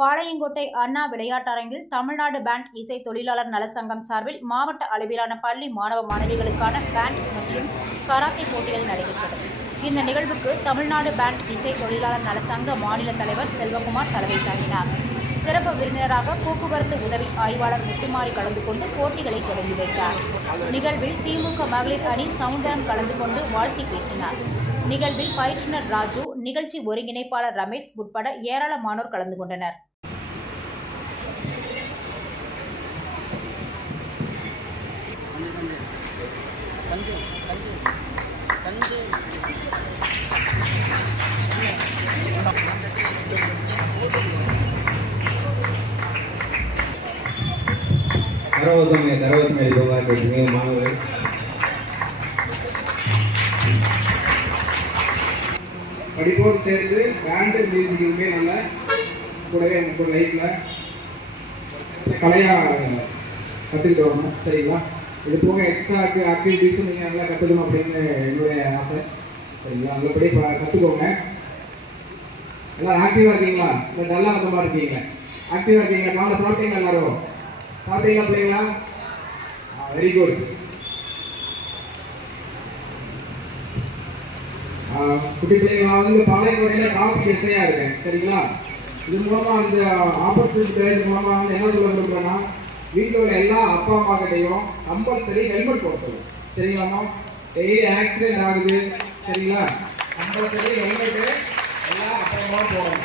பாளையங்கோட்டை அண்ணா விளையாட்டரங்கில் தமிழ்நாடு பேண்ட் இசை தொழிலாளர் நலச்சங்கம் சார்பில் மாவட்ட அளவிலான பள்ளி மாணவ மாணவிகளுக்கான பேண்ட் மற்றும் கராத்தே போட்டிகள் நடைபெற்றது. இந்த நிகழ்வுக்கு தமிழ்நாடு பேண்ட் இசை தொழிலாளர் நலச்சங்க மாநில தலைவர் செல்வகுமார் தலைமை தாங்கினார். சிறப்பு விருந்தினராக போக்குவரத்து உதவி ஆய்வாளர் முத்துமாரி கலந்து கொண்டு போட்டிகளை தொடங்கி வைத்தார். நிகழ்வில் திமுக மகளிர் அணி சவுந்தரம் கலந்து கொண்டு வாழ்த்தி பேசினார். நிகழ்வில் பயிற்றுனர் ராஜு, நிகழ்ச்சி ஒருங்கிணைப்பாளர் ரமேஷ் உட்பட ஏராளமானோர் கலந்து கொண்டனர். தரவத்தமே மாணவர்கள் படிப்போடு சேர்ந்து பேண்டு மியூசிக்குமே நல்ல கூடவே உங்கள் லைஃப்பில் கலையாக கற்றுக்கிட்டு வரணும். சரிங்களா? இது போக எக்ஸ்ட்ரா ஆக்டிவிட்டீஸும் நீங்கள் நல்லா கற்றுக்கணும் அப்படின்னு என்னுடைய ஆசை. சரிங்களா? நல்லபடி கற்றுக்கோங்க. எல்லாம் ஆக்டிவாக இருக்கீங்களா? இல்லை நல்லா அந்த மாதிரி இருக்கீங்களா? ஆக்டிவாக இருக்கீங்களா? நாளை சாப்பிட்டீங்களா? எல்லாரும் சாப்பிட்டீங்களா பிள்ளைங்களா? Very good. குட்டி பிள்ளைங்களா வந்து பாளையங்கோட்டையில் காப்பி எஸ்ஐயாக இருக்கேன். சரிங்களா? இது மூலமாக அந்த ஆப்பர்ச்சுனிட்டி கிடையாது மூலமாக வந்து என்ன சொல்ல விரும்புகிறேன்னா, வீட்டில் உள்ள எல்லா அப்பா அம்மா கிட்டையும் கம்பல்சரி ஹெல்மெட் போட சொல்லுவோம். சரிங்களாம்மா? டெய்லி ஆக்சிடென்ட் ஆகுது. சரிங்களா? கம்பல்சரி ஹெல்மெட்டு எல்லா அப்பா அம்மாவும் போடணும்.